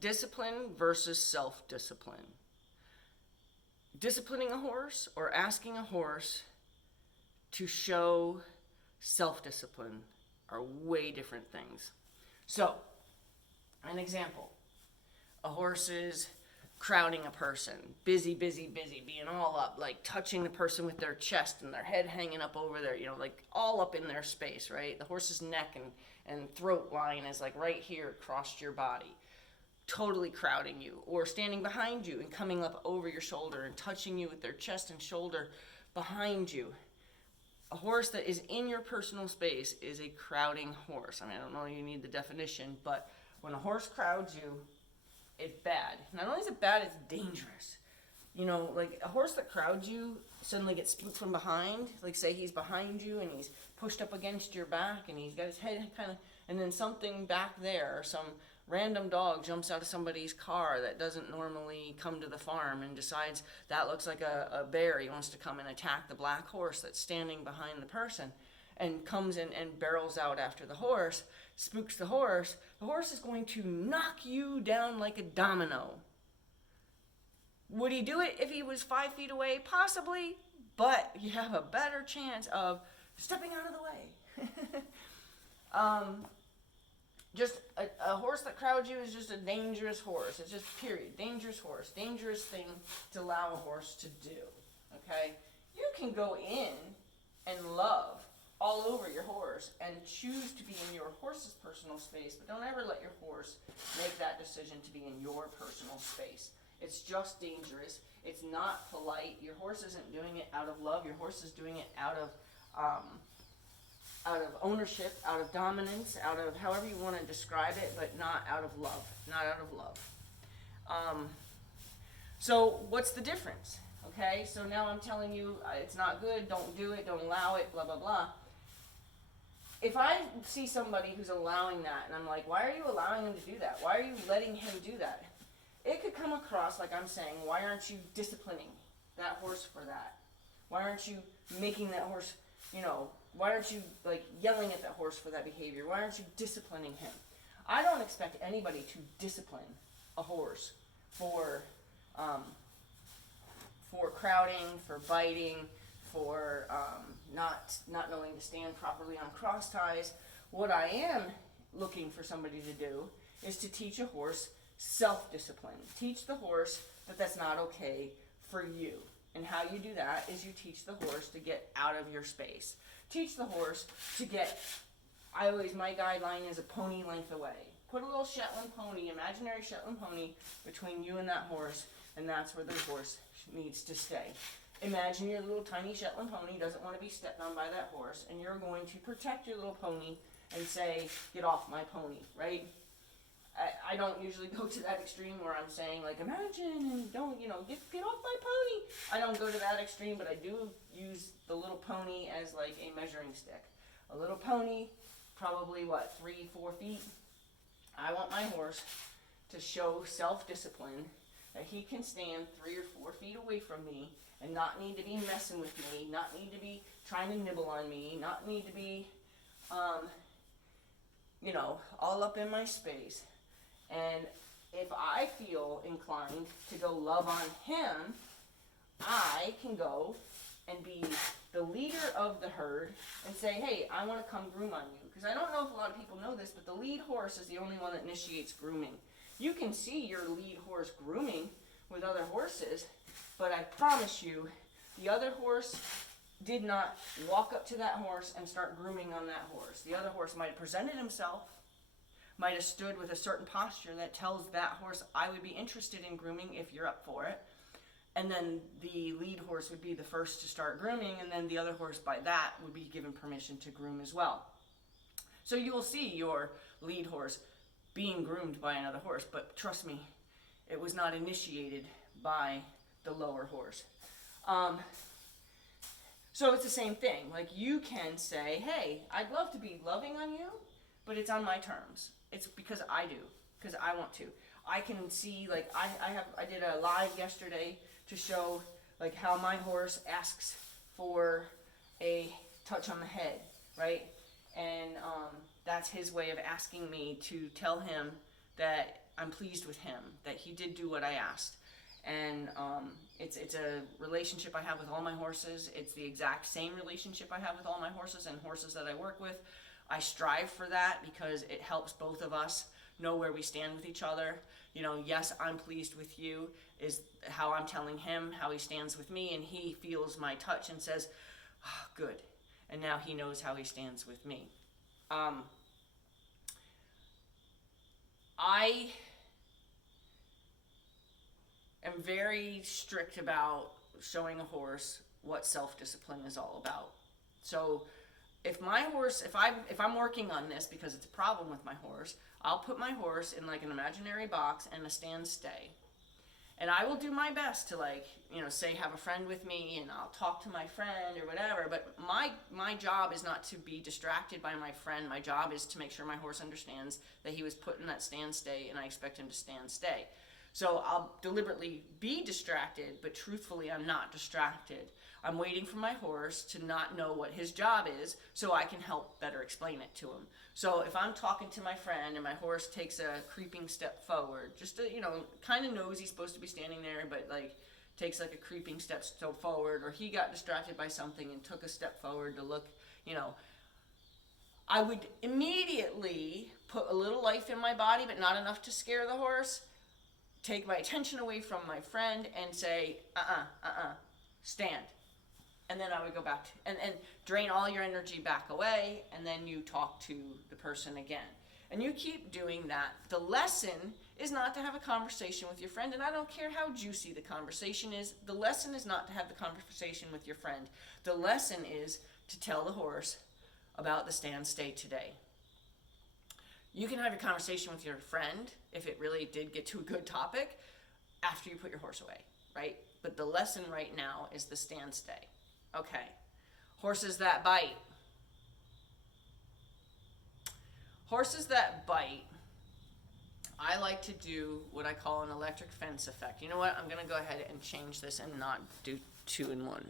Discipline versus self-discipline. Disciplining a horse or asking a horse to show self-discipline are way different things. So, an example. A horse is crowding a person, busy, being all up, like touching the person with their chest and their head hanging up over there, like all up in their space, right? The horse's neck and throat line is like right here across your body, totally crowding you, or standing behind you and coming up over your shoulder and touching you with their chest and shoulder behind you. A horse that is in your personal space is a crowding horse. I mean, I don't know if you need the definition, but when a horse crowds you, it's bad. Not only is it bad, it's dangerous. Like a horse that crowds you suddenly gets spooked from behind. Like say he's behind you and he's pushed up against your back and he's got his head kind of, and then something back there, some random dog jumps out of somebody's car that doesn't normally come to the farm and decides that looks like a bear. He wants to come and attack the black horse that's standing behind the person and comes in and barrels out after the horse, spooks the horse is going to knock you down like a domino. Would he do it if he was 5 feet away? Possibly, but you have a better chance of stepping out of the way. Just a horse that crowds you is just a dangerous horse. It's just period. Dangerous horse. Dangerous thing to allow a horse to do. Okay? You can go in and love all over your horse and choose to be in your horse's personal space, but don't ever let your horse make that decision to be in your personal space. It's just dangerous. It's not polite. Your horse isn't doing it out of love. Your horse is doing it out of ownership, out of dominance, out of however you want to describe it, but not out of love. Not out of love. So what's the difference? Okay, so now I'm telling you it's not good, don't do it, don't allow it, blah, blah, blah. If I see somebody who's allowing that, and I'm like, why are you allowing him to do that? Why are you letting him do that? It could come across like I'm saying, why aren't you disciplining that horse for that? Why aren't you making that horse, why aren't you like yelling at that horse for that behavior? Why aren't you disciplining him? I don't expect anybody to discipline a horse for crowding, for biting, for not knowing to stand properly on cross ties. What I am looking for somebody to do is to teach a horse self-discipline. Teach the horse that that's not okay for you. And how you do that is you teach the horse to get out of your space. Teach the horse to get, my guideline is a pony length away. Put a little Shetland pony, imaginary Shetland pony, between you and that horse, and that's where the horse needs to stay. Imagine your little tiny Shetland pony doesn't want to be stepped on by that horse, and you're going to protect your little pony and say, get off my pony, right? I don't usually go to that extreme where I'm saying, like, imagine and don't, get off my pony. I don't go to that extreme, but I do use the little pony as like a measuring stick. A little pony, probably 3-4 feet. I want my horse to show self-discipline, that he can stand 3 or 4 feet away from me and not need to be messing with me, not need to be trying to nibble on me, not need to be, all up in my space. And if I feel inclined to go love on him, I can go and be the leader of the herd and say, hey, I want to come groom on you. Because I don't know if a lot of people know this, but the lead horse is the only one that initiates grooming. You can see your lead horse grooming with other horses, but I promise you, the other horse did not walk up to that horse and start grooming on that horse. The other horse might have presented himself, might have stood with a certain posture that tells that horse, I would be interested in grooming if you're up for it. And then the lead horse would be the first to start grooming, and then the other horse by that would be given permission to groom as well. So you will see your lead horse being groomed by another horse, but trust me, it was not initiated by the lower horse. So it's the same thing. Like, you can say, hey, I'd love to be loving on you, but it's on my terms. It's because I do, because I want to. I can see, like, I did a live yesterday to show, like, how my horse asks for a touch on the head, right? And that's his way of asking me to tell him that I'm pleased with him, that he did do what I asked. And it's a relationship I have with all my horses. It's the exact same relationship I have with all my horses and horses that I work with. I strive for that because it helps both of us know where we stand with each other. You know, yes, I'm pleased with you is how I'm telling him how he stands with me, and he feels my touch and says, oh, good. And now he knows how he stands with me. I am very strict about showing a horse what self-discipline is all about. So if my horse, if I'm working on this because it's a problem with my horse, I'll put my horse in like an imaginary box and a stand stay. And I will do my best to, like, you know, say have a friend with me, and I'll talk to my friend or whatever. But my job is not to be distracted by my friend. My job is to make sure my horse understands that he was put in that stand stay, and I expect him to stand stay. So I'll deliberately be distracted, but truthfully, I'm not distracted. I'm waiting for my horse to not know what his job is so I can help better explain it to him. So if I'm talking to my friend and my horse takes a creeping step forward, just to, you know, kind of knows he's supposed to be standing there, but like takes like a creeping step forward, or he got distracted by something and took a step forward to look, you know, I would immediately put a little life in my body, but not enough to scare the horse, take my attention away from my friend and say, stand. And then I would go back to, and drain all your energy back away, and then you talk to the person again. And you keep doing that. The lesson is not to have a conversation with your friend, and I don't care how juicy the conversation is. The lesson is not to have the conversation with your friend. The lesson is to tell the horse about the stand stay today. You can have your conversation with your friend, if it really did get to a good topic, after you put your horse away, right? But the lesson right now is the stand stay. Okay. Horses that bite. Horses that bite, I like to do what I call an electric fence effect. You know what? I'm going to go ahead and change this and not do 2 in 1.